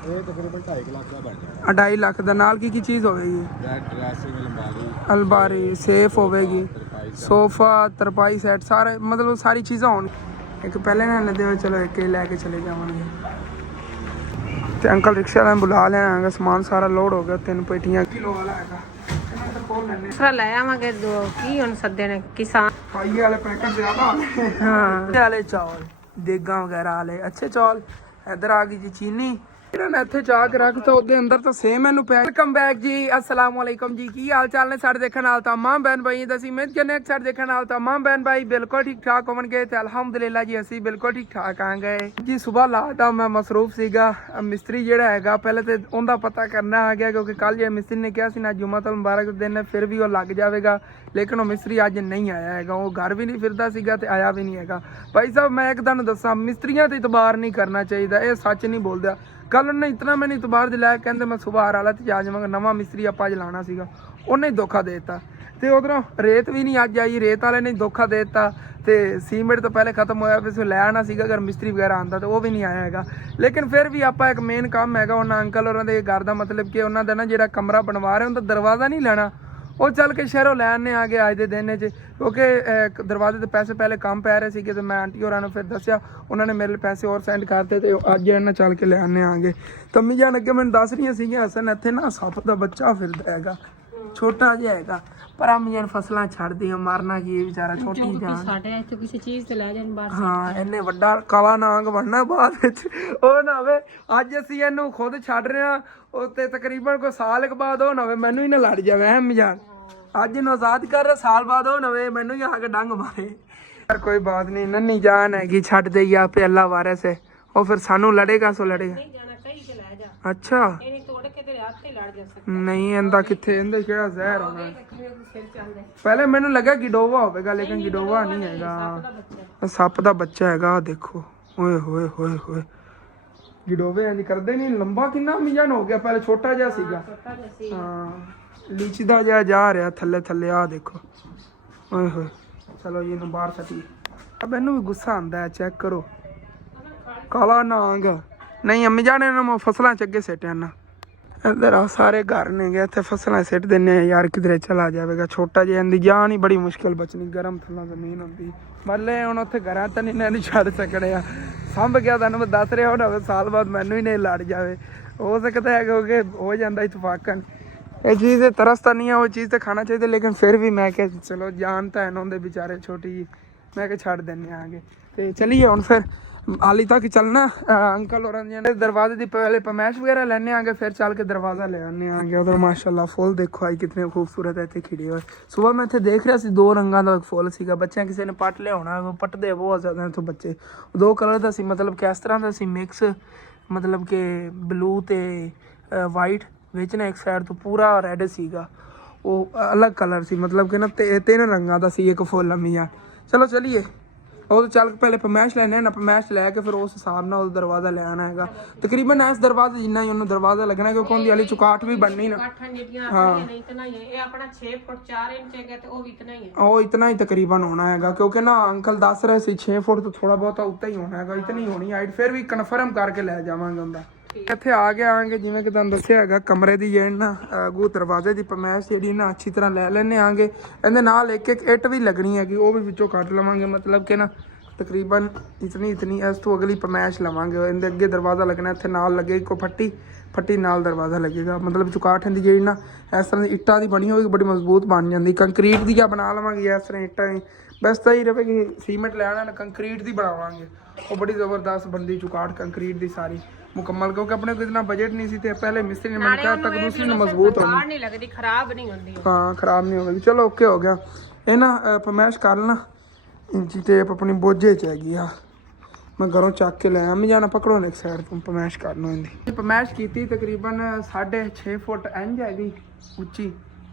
ਇਹ ਤਕਰੀਬਨ 2.5 ਲੱਖ ਦਾ ਬਣ ਜਾਣਾ। 2.5 ਲੱਖ ਦਾ ਨਾਲ ਕੀ ਚੀਜ਼ ਹੋਵੇਗੀ? ਡਰੈਸਿੰਗ अलमारी सेफ होगी, सोफा तरपाई सैट सारे मतलब सारी चीज़ा हो। एक पहले ना लेते हुए चलो एक लैके चले जाएंगे। तो अंकल रिक्शा वाले बुला लिया, समान सारा लोड हो गया। 3 पेटियां किलो वाला है ले आवांगे दो की हुन सद्दे ने किसान पाई वाले पैकेट ज्यादा हाँ वाले चावल देगा वगैरह वाले अच्छे चावल। इधर आ गई जी चीनी ਇੱਥੇ ਜਾ ਕੇ ਰੱਖ ਤਾ ਉਹਦੇ ਅੰਦਰ ਤਾਂ ਸੇਮ ਇਹਨੂੰ ਪਿਆ। ਵੈਲਕਮ ਬੈਕ ਜੀ, ਅਸਲਾਮ ਵਾਲੇਕਮ ਜੀ। ਕੀ ਹਾਲ ਚਾਲ ਨੇ ਸਾਡੇ ਦੇਖਣ ਨਾਲ तमाम बहन भाई दसी उम्मीद करने ਸਾਡੇ ਦੇਖਣ ਨਾਲ तमाम बहन भाई बिल्कुल ठीक ठाक ਹੋਣਗੇ ਤੇ ਅਲਹਮਦੁਲਿਲਾ ਜੀ ਅਸੀਂ ਬਿਲਕੁਲ ਠੀਕ ਠਾਕ ਆ ਗਏ ਜੀ। ਸਵੇਰ ਲਾਤਾ ਮੈਂ ਮਸਰੂਫ ਸੀਗਾ। ਮਿਸਤਰੀ ਜਿਹੜਾ ਹੈਗਾ ਪਹਿਲੇ ਤੇ ਉਹਦਾ ਪਤਾ ਕਰਨਾ ਆ ਗਿਆ ਕਿਉਂਕਿ ਕੱਲ ਜੇ ਮਿਸਤਰੀ ਨੇ ਕਿਹਾ ਸੀ ਨਾ ਜੁਮਾਤੁਲ ਮੁਬਾਰਕ ਦਿਨ ਹੈ ਫਿਰ ਵੀ ਉਹ ਲੱਗ ਜਾਵੇਗਾ, ਲੇਕਿਨ ਉਹ ਮਿਸਤਰੀ ਅੱਜ ਨਹੀਂ ਆਇਆ ਹੈਗਾ। ਉਹ ਘਰ ਵੀ ਨਹੀਂ ਫਿਰਦਾ ਸੀਗਾ ਤੇ ਆਇਆ ਵੀ ਨਹੀਂ ਹੈਗਾ। ਭਾਈ ਸਾਹਿਬ ਮੈਂ ਇੱਕ ਤੁਹਾਨੂੰ ਦੱਸਾਂ, ਮਿਸਤਰੀਆਂ ਤੇ ਇਤਬਾਰ ਨਹੀਂ ਕਰਨਾ ਚਾਹੀਦਾ, ਇਹ ਸੱਚ ਨਹੀਂ ਬੋਲਦਾ। ਕੱਲ ਉਹਨੇ ਇਤਨਾ ਮੈਨੂੰ ਇਤਬਾਰ ਦਿਲਾਇਆ, ਕਹਿੰਦੇ ਮੈਂ ਸੁਬਾਹ ਵਾਲਾ ਤੇ ਜਾ ਜਾਵਾਂਗਾ। ਨਵਾਂ ਮਿਸਤਰੀ ਆਪਾਂ ਅੱਜ ਲਾਣਾ ਸੀਗਾ, ਉਹਨੇ ਹੀ ਧੋਖਾ ਦੇ ਦਿੱਤਾ। ਤੇ ਉਧਰੋਂ ਰੇਤ ਵੀ ਨਹੀਂ ਅੱਜ ਆਈ, ਰੇਤ ਵਾਲੇ ਨੇ ਧੋਖਾ ਦੇ ਦਿੱਤਾ। ਤੇ ਸੀਮੈਂਟ ਤੋਂ ਪਹਿਲੇ ਖਤਮ ਹੋਇਆ, ਫਿਰ ਲੈ ਆਣਾ ਸੀਗਾ ਅਗਰ ਮਿਸਤਰੀ ਵਗੈਰਾ ਆਂਦਾ ਤੇ ਉਹ ਵੀ ਨਹੀਂ ਆਇਆ ਹੈਗਾ। ਲੇਕਿਨ ਫਿਰ ਵੀ ਆਪਾਂ ਇੱਕ ਮੇਨ ਕੰਮ ਹੈਗਾ ਉਹਨਾਂ ਅੰਕਲ ਹੋਰਾਂ ਦੇ ਘਰ ਦਾ, ਮਤਲਬ ਕਿ ਉਹਨਾਂ ਦਾ ਨਾ ਜਿਹੜਾ ਕਮਰਾ ਬਣਵਾ ਰਹੇ ਉਹਦਾ ਦਰਵਾਜ਼ਾ ਨਹੀਂ ਲੈਣਾ, ਉਹ ਚੱਲ ਕੇ ਸ਼ਹਿਰੋਂ ਲੈਣ ਨੇ ਆ ਗਏ ਅੱਜ ਦੇ ਦਿਨ 'ਚ। ਕਿਉਂਕਿ ਦਰਵਾਜ਼ੇ ਦੇ ਪੈਸੇ ਪਹਿਲੇ ਕੰਮ ਪੈ ਰਹੇ ਸੀਗੇ ਤੇ ਮੈਂ ਆਂਟੀ ਹੋਰਾਂ ਨੂੰ ਫਿਰ ਦੱਸਿਆ, ਉਹਨਾਂ ਨੇ ਮੇਰੇ ਪੈਸੇ ਹੋਰ ਸੈਂਡ ਕਰਤੇ ਤੇ ਅੱਜ ਇਹਨਾਂ ਚੱਲ ਕੇ ਲੈਣ ਨੇ ਆ ਗਏ। ਤੰਮੀ ਜਾਨ ਅੱਗੇ ਮੈਨੂੰ ਦੱਸ ਰਹੀਆਂ ਸੀਗੀਆਂ ਹਸਨ ਇੱਥੇ ਨਾ ਸੱਪ ਦਾ ਬੱਚਾ ਫਿਰਦਾ ਹੈਗਾ, ਛੋਟਾ ਜਿਹਾ ਹੈਗਾ। ਪਰ ਅੰਮੀ ਜਾਨ ਫਸਲਾਂ ਛੱਡਦੀਆਂ, ਮਾਰਨਾ ਕੀ ਇਹ ਵਿਚਾਰਾ ਛੋਟੀ ਜਾਨ। ਸਾਡੇ ਇੱਥੇ ਕਿਸੇ ਚੀਜ਼ ਤੇ ਲੈ ਜਾਣ ਬਾਹਰ। ਹਾਂ ਇੰਨੇ ਵੱਡਾ ਕਾਲਾ ਨਾਂਗ ਬਣਨਾ ਬਾਅਦ ਵਿੱਚ ਉਹ ਨਾ ਹੋਵੇ ਅੱਜ ਅਸੀਂ ਇਹਨੂੰ ਖੁਦ ਛੱਡ ਰਹੇ ਹਾਂ ਉਹ ਤੇ ਤਕਰੀਬਨ ਕੋਈ ਸਾਲ ਕੁ ਬਾਅਦ ਉਹ ਨਾ ਹੋਵੇ ਮੈਨੂੰ ਹੀ ਨਾ ਲੜ ਜਾਵੇ। ਅੰਮੀ ਜਾਨ ਅੱਜ ਇਹਨੂੰ ਆਜ਼ਾਦ ਕਰ ਰਹੇ, ਸਾਲ ਬਾਅਦ ਉਹ ਨਾ ਹੋਵੇ ਮੈਨੂੰ ਹੀ ਆ ਕੇ ਡੰਗ ਮਾਰੇ। ਪਰ ਕੋਈ ਬਾਤ ਨਹੀਂ, ਨੰਨੀ ਜਾਨ ਹੈਗੀ, ਛੱਡ ਦੇਈ ਆਪੇ ਅੱਲਾ ਵਾਰਿਸ ਹੈ। ਉਹ ਫਿਰ ਸਾਨੂੰ ਲੜੇਗਾ ਸੋ ਲੜੇਗਾ। ਅੱਛਾ ਨਹੀਂ ਇਹਦਾ ਕਿੱਥੇ, ਇਹਦੇ ਕਿਹੜਾ ਜ਼ਹਿਰ ਹੋਣਾ। ਪਹਿਲੇ ਮੈਨੂੰ ਲੱਗਾ ਗਿਡੋਵਾ ਹੋਵੇਗਾ, ਲੇਕਿਨ ਗਿਡੋਵਾ ਨਹੀਂ ਹੈਗਾ, ਸੱਪ ਦਾ ਬੱਚਾ ਹੈਗਾ। ਦੇਖੋ ਓਏ ਹੋਏ ਹੋਏ ਹੋਏ, ਗਿਡੋਵੇ ਇੰਜ ਕਰਦੇ ਨਹੀਂ। ਲੰਬਾ ਕਿੰਨਾ ਮਿਜਾਨ ਹੋ ਗਿਆ, ਪਹਿਲੇ ਛੋਟਾ ਜਿਹਾ ਸੀਗਾ। ਹਾਂ ਲੀਚੀ ਦਾ ਜਿਹਾ ਜਾ ਰਿਹਾ ਥੱਲੇ ਥੱਲੇ, ਆ ਦੇਖੋ ਓਏ ਹੋਏ। ਚਲੋ ਜੀ ਇਹਨੂੰ ਬਾਹਰ ਸੱਟੀ। ਅਬ ਇਹਨੂੰ ਵੀ ਗੁੱਸਾ ਆਉਂਦਾ ਹੈ, ਚੈੱਕ ਕਰੋ ਕਾਲਾ ਨਾਂਗ। ਨਹੀਂ ਅੰਮੀ ਜਾਨ ਇਹਨਾਂ ਫਸਲਾਂ ਚ ਅੱਗੇ ਸਿੱਟਿਆ ਨਾ। ਇੱਧਰ ਆ ਸਾਰੇ ਘਰ ਨੇ ਗਏ, ਇੱਥੇ ਫਸਲਾਂ ਸਿੱਟ ਦਿੰਦੇ ਆ ਯਾਰ, ਕਿਧਰੇ ਚਲਾ ਜਾਵੇਗਾ ਛੋਟਾ ਜਿਹਾ। ਇਹਦੀ ਜਾਨ ਹੀ ਬੜੀ ਮੁਸ਼ਕਿਲ ਬਚਣੀ, ਗਰਮ ਥੱਲਾ ਜ਼ਮੀਨ ਹੁੰਦੀ। ਮੱਲੇ ਹੁਣ ਉੱਥੇ ਘਰਾਂ ਤਾਂ ਨਹੀਂ ਇਹਨੂੰ ਛੱਡ ਸਕਦੇ ਆ, ਸੰਭ ਗਿਆ ਤੁਹਾਨੂੰ ਮੈਂ ਦੱਸ ਰਿਹਾ ਹੁਣ ਹੋਵੇ ਸਾਲ ਬਾਅਦ ਮੈਨੂੰ ਹੀ ਨਹੀਂ ਲੜ ਜਾਵੇ। ਹੋ ਸਕਦਾ ਹੈ ਕਿਉਂਕਿ ਹੋ ਜਾਂਦਾ ਇਤਫਾਕਨ। ਇਹ ਚੀਜ਼ ਤੇ ਤਰਸ ਤਾਂ ਨਹੀਂ ਹੈ, ਉਹ ਚੀਜ਼ ਤੇ ਖਾਣਾ ਚਾਹੀਦਾ, ਲੇਕਿਨ ਫਿਰ ਵੀ ਮੈਂ ਕਿਹਾ ਚਲੋ ਜਾਨ ਤਾਂ ਹੈ ਨਾ ਉਹਦੇ ਵਿਚਾਰੇ ਛੋਟੀ ਜੀ, ਮੈਂ ਕਿਹਾ ਛੱਡ ਦਿੰਦੇ ਆਗੇ। ਤੇ ਚਲੀਏ ਹੁਣ ਫਿਰ ਹਾਲੀ तक चलना अंकल और दरवाजे की पहले पमैश वगैरह लेने आगे, फिर चल के दरवाजा ले आने आगे। उधर माशाल्लाह फुल देखो आई कितने खूबसूरत है इतने खिड़े हुए। सुबह मैं इतने देख रहा सी 2 रंगों का फुल सीगा, बच्चे किसी ने पट लिया होना, पटते बहुत ज़्यादा इतों बच्चे। 2 कलर का सी, मतलब कि इस तरह का सी मिक्स, मतलब कि ब्लू तो वाइट विच ना एक साइड तो पूरा रैड सीगा, वो अलग कलर सी, मतलब कि ना 3 रंगों का सी एक फुल। अम्मी जान चलो चलिए ਉਹ ਚੱਲ ਕੇ ਪਹਿਲੇ ਪਮੈਸ਼ ਲੈਣੇ ਨਾ, ਪਮੈਸ਼ ਲੈ ਕੇ ਫਿਰ ਉਸ ਹਿਸਾਬ ਨਾਲ ਉਹ ਦਰਵਾਜ਼ਾ ਲੈ ਆਣਾ ਹੈਗਾ। ਤਕਰੀਬਨ ਇਸ ਦਰਵਾਜ਼ੇ ਜਿੰਨਾ ਹੀ ਉਹਨੂੰ ਦਰਵਾਜ਼ਾ ਲੱਗਣਾ, ਕਿਉਂਕਿ ਉਹਦੀ ਵਾਲੀ ਚੁਕਾਟ ਵੀ ਬਣਨੀ ਨਾ। ਹਾਂ ਇਹ ਆਪਣਾ 6 ਫੁੱਟ 4 ਇੰਚ ਹੈਗਾ ਤੇ ਉਹ ਵੀ ਇਤਨਾ ਹੀ ਹੈ, ਉਹ ਇਤਨਾ ਹੀ ਤਕਰੀਬਨ ਹੋਣਾ ਹੈਗਾ। ਕਿਉਂਕਿ ਨਾ ਅੰਕਲ ਦੱਸ ਰਹੇ ਸੀ 6 ਫੁੱਟ ਤੋਂ ਥੋੜਾ ਬਹੁਤਾ ਉੱਤੇ ਹੀ ਹੋਣਾ ਹੈਗਾ, ਇਤਨੀ ਹੋਣੀ ਹਾਈਟ। ਫਿਰ ਵੀ ਕਨਫਰਮ ਕਰਕੇ ਲੈ ਜਾਵਾਂਗੇ ਉਹਦਾ। ਇੱਥੇ ਆ ਕੇ ਆਵਾਂਗੇ ਜਿਵੇਂ ਕਿ ਤੁਹਾਨੂੰ ਦੱਸਿਆ ਹੈਗਾ, ਕਮਰੇ ਦੀ ਜਿਹੜੀ ਨਾ ਅਗੂ ਦਰਵਾਜ਼ੇ ਦੀ ਪਮੈਸ਼ ਜਿਹੜੀ ਨਾ ਅੱਛੀ ਤਰ੍ਹਾਂ ਲੈ ਲੈਣੇ ਆਂਗੇ। ਇਹਦੇ ਨਾਲ ਇੱਕ ਇੱਟ ਵੀ ਲੱਗਣੀ ਹੈਗੀ, ਉਹ ਵੀ ਵਿੱਚੋਂ ਕੱਢ ਲਵਾਂਗੇ, मतलब कि ना तकरीबन इतनी इस तो अगली पमैश लवांगे। इनके अगे दरवाज़ा लगना, इतने नाल लगे को फट्टी नाल दरवाज़ा लगेगा, मतलब चुकाठ इनकी जी ना इस तरह की इट्टा की बनी होगी, बड़ी मजबूत बन जाती। कंक्रीट की बना लवांगे इस तरह इट्टा ही, बस तो ही रहे कि सीमेंट लेना ना कंक्रीट की बनावांगे, वो बड़ी ज़बरदस्त बनती चुकाठ कंक्रीट की सारी मुकम्मल। क्योंकि अपने को इतना बजट नहीं सी, पहले मिस्त्री ने मैंने कहा तक दूसरी ने मजबूत होनी, खराब नहीं होती। हाँ खराब नहीं होगी। चलो ओके हो गया। ये ना पमैश कर लेना, इंची टेप अपनी बोझे च हैगी आ, मैं घरों चक के लिया। मैं जाना पकड़ो ने एक साइड तो पमैश कर लो। इनकी पमैश की तकरीबन 6.5 फुट इंच हैगी उच्ची,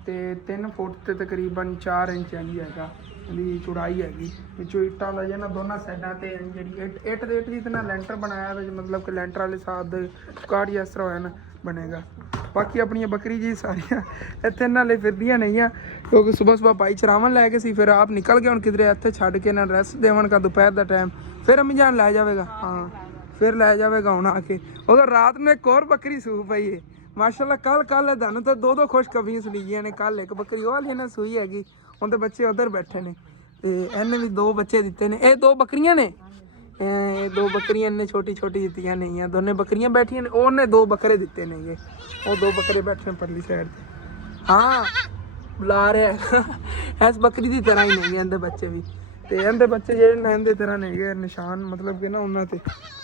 तो 3 फुट तो तकरीबन 4 इंच इंच हैगा ਇਹਦੀ ਚੌੜਾਈ ਹੈਗੀ। ਵਿੱਚੋਂ ਇੱਟਾਂ ਦਾ ਜੇ ਨਾ ਦੋਨਾਂ ਸਾਈਡਾਂ ਤੇ ਜਿਹੜੀ ਇੱਟ ਦੀ ਤਾਂ ਲੈਂਟਰ ਬਣਾਇਆ ਵਿੱਚ, ਮਤਲਬ ਕਿ ਲੈਂਟਰ ਵਾਲੇ ਸਾਥ ਦੇ ਕਾਰਡ ਇਸ ਤਰ੍ਹਾਂ ਹੋਇਆ ਨਾ ਬਣੇਗਾ। ਬਾਕੀ ਆਪਣੀਆਂ ਬੱਕਰੀ ਜੀ ਸਾਰੀਆਂ ਇੱਥੇ ਨਾਲੇ ਫਿਰਦੀਆਂ ਨਹੀਂ ਆ, ਕਿਉਂਕਿ ਸਵੇਰ ਭਾਈ ਚਰਾਵਣ ਲੈ ਕੇ ਸੀ, ਫਿਰ ਆਪ ਨਿਕਲ ਗਏ ਹੁਣ ਕਿਧਰੇ। ਇੱਥੇ ਛੱਡ ਕੇ ਨਾ ਰੈਸਟ ਦੇਵਣ ਕਾ ਦੁਪਹਿਰ ਦਾ ਟਾਈਮ, ਫਿਰ ਅੰਮੀ ਜਾਨ ਲੈ ਜਾਵੇਗਾ। ਹਾਂ ਫਿਰ ਲੈ ਜਾਵੇਗਾ ਹੁਣ ਆ ਕੇ। ਉਹਦਾ ਰਾਤ ਨੂੰ ਇੱਕ ਹੋਰ ਬੱਕਰੀ ਸੂ ਪਈ ਏ ਮਾਸ਼ਾਅੱਲਾ। ਕੱਲ ਤੁਹਾਨੂੰ ਤਾਂ ਦੋ ਖੁਸ਼ਖਬਰੀਆਂ ਸੁਣੀਆਂ ਨੇ। ਕੱਲ ਇੱਕ ਬੱਕਰੀ ਉਹ ਵਾਲੀ ਨੇ ਸੂਈ ਹੈਗੀ, ਉਹਦੇ ਬੱਚੇ ਉਧਰ ਬੈਠੇ ਨੇ ਤੇ ਇਹਨੇ ਵੀ 2 ਬੱਚੇ ਦਿੱਤੇ ਨੇ। ਇਹ 2 ਬੱਕਰੀਆਂ ਨੇ, ਇਹ 2 ਬੱਕਰੀਆਂ ਨੇ ਛੋਟੀ ਦਿੱਤੀਆਂ ਨਹੀਂ, ਦੋਨੇ ਬੱਕਰੀਆਂ ਬੈਠੀਆਂ ਨੇ। ਉਹਨੇ 2 ਬੱਕਰੇ ਦਿੱਤੇ ਨੇਗੇ, ਉਹ 2 ਬੱਕਰੇ ਬੈਠੇ ਨੇ ਪਰਲੀ ਸਾਈਡ ਤੇ। ਹਾਂ ਬੁਲਾ ਰਿਹਾ ਐਸ ਬੱਕਰੀ ਦੀ ਤਰ੍ਹਾਂ ਹੀ ਨਹੀਂ ਇਹਦੇ ਬੱਚੇ ਵੀ, ਤੇ ਇਹਦੇ ਬੱਚੇ ਜਿਹੜੇ ਨੇ ਇਹਦੇ ਤਰ੍ਹਾਂ ਨੇਗੇ, ਨਿਸ਼ਾਨ ਮਤਲਬ ਕਿ ਨਾ ਉਹਨਾਂ ਤੇ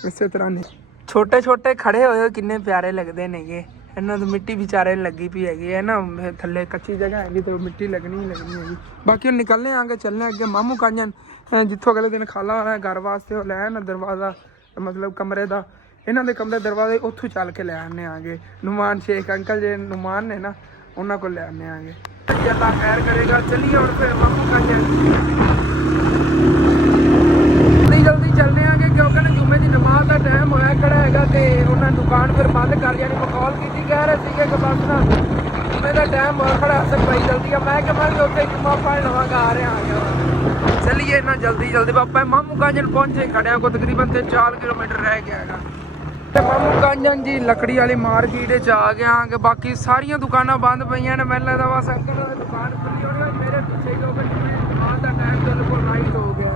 ਇਸੇ ਤਰ੍ਹਾਂ ਨੇ ਛੋਟੇ ਖੜੇ ਹੋਏ ਕਿੰਨੇ ਪਿਆਰੇ ਲੱਗਦੇ ਨੇਗੇ। ਇਹਨਾਂ ਤੋਂ ਮਿੱਟੀ ਵਿਚਾਰੇ ਲੱਗੀ ਪਈ ਹੈਗੀ ਹੈ ਨਾ, ਥੱਲੇ ਕੱਚੀ ਜਗ੍ਹਾ ਹੈਗੀ ਤੇ ਮਿੱਟੀ ਲੱਗਣੀ ਹੈਗੀ। ਬਾਕੀ ਹੁਣ ਨਿਕਲਨੇ ਆਗੇ, ਚੱਲਨੇ ਅੱਗੇ ਮਾਮੂ ਕਾਂਜਨ ਜਿੱਥੋਂ ਅਗਲੇ ਦਿਨ ਖਾਲਾ ਹੋਣਾ ਘਰ ਵਾਸਤੇ, ਉਹ ਲੈ ਨਾ ਦਰਵਾਜ਼ਾ ਮਤਲਬ ਕਮਰੇ ਦਾ, ਇਹਨਾਂ ਦੇ ਕਮਰੇ ਦਰਵਾਜ਼ੇ ਉੱਥੋਂ ਚੱਲ ਕੇ ਲੈ ਆਨੇ ਆਗੇ। ਨੁਮਾਨ ਸ਼ੇਖ ਅੰਕਲ ਜੇ ਨੁਮਾਨ ਨੇ ਨਾ, ਉਹਨਾਂ ਕੋਲ ਲੈ ਆਨੇ ਆਗੇ। ਅੱਲਾ ਖੈਰ ਕਰੇਗਾ। ਚਲੀਏ ਹੁਣ ਫਿਰ ਮਾਮੂ ਕਾਂਜਨ ਜਲਦੀ ਚੱਲਨੇ ਆਗੇ, ਕਿਉਂਕਿ ਨਾ ਜੁਮੇ ਦੀ ਨਮਾਜ਼ ਦਾ ਟਾਈਮ ਹੋਇਆ ਖੜਾ ਹੈਗਾ ਤੇ ਉਹਨਾਂ ਦੁਕਾਨ ਫਿਰ ਬੰਦ ਕਰ ਜਾਣੀ। ਮਖੌਲ ਕੀਤੀ ਕਹਿ ਰਹੇ ਸੀਗੇ ਕਿ ਬਸ ਨਾ ਜੁਮੇ ਦਾ ਟਾਈਮ ਹੋਇਆ ਖੜਾ, ਅਸਲ ਭਾਈ ਜਲਦੀ ਆ। ਮੈਂ ਕਿ ਮੈਂ ਵੀ ਉੱਥੇ ਜੁਮਾ ਪੜ੍ਹ ਲਵਾਂਗਾ, ਆ ਰਿਹਾ ਚੱਲੀਏ ਨਾ ਜਲਦੀ ਬਾਪਾ। ਮਾਮੂ ਕਾਂਜਨ ਪਹੁੰਚੇ ਖੜਿਆ ਕੋ ਤਕਰੀਬਨ 3-4 ਕਿਲੋਮੀਟਰ ਰਹਿ ਗਿਆ ਹੈਗਾ ਤੇ ਮਾਮੂ ਕਾਂਜਨ ਜੀ ਲੱਕੜੀ ਵਾਲੀ ਮਾਰਕੀਟ 'ਚ ਆ ਗਿਆ ਕਿ ਬਾਕੀ ਸਾਰੀਆਂ ਦੁਕਾਨਾਂ ਬੰਦ ਪਈਆਂ ਨੇ। ਮੈਨੂੰ ਲੱਗਦਾ ਬਸ ਅੰਕਲ ਦੀ ਦੁਕਾਨ ਖੁੱਲੀ ਹੋਣੀ, ਮੇਰੇ ਪਿੱਛੇ ਜੋ ਦੁਕਾਨ ਦਾ ਟਾਈਮ ਬਿਲਕੁਲ ਰਾਈਟ ਹੋ ਗਿਆ।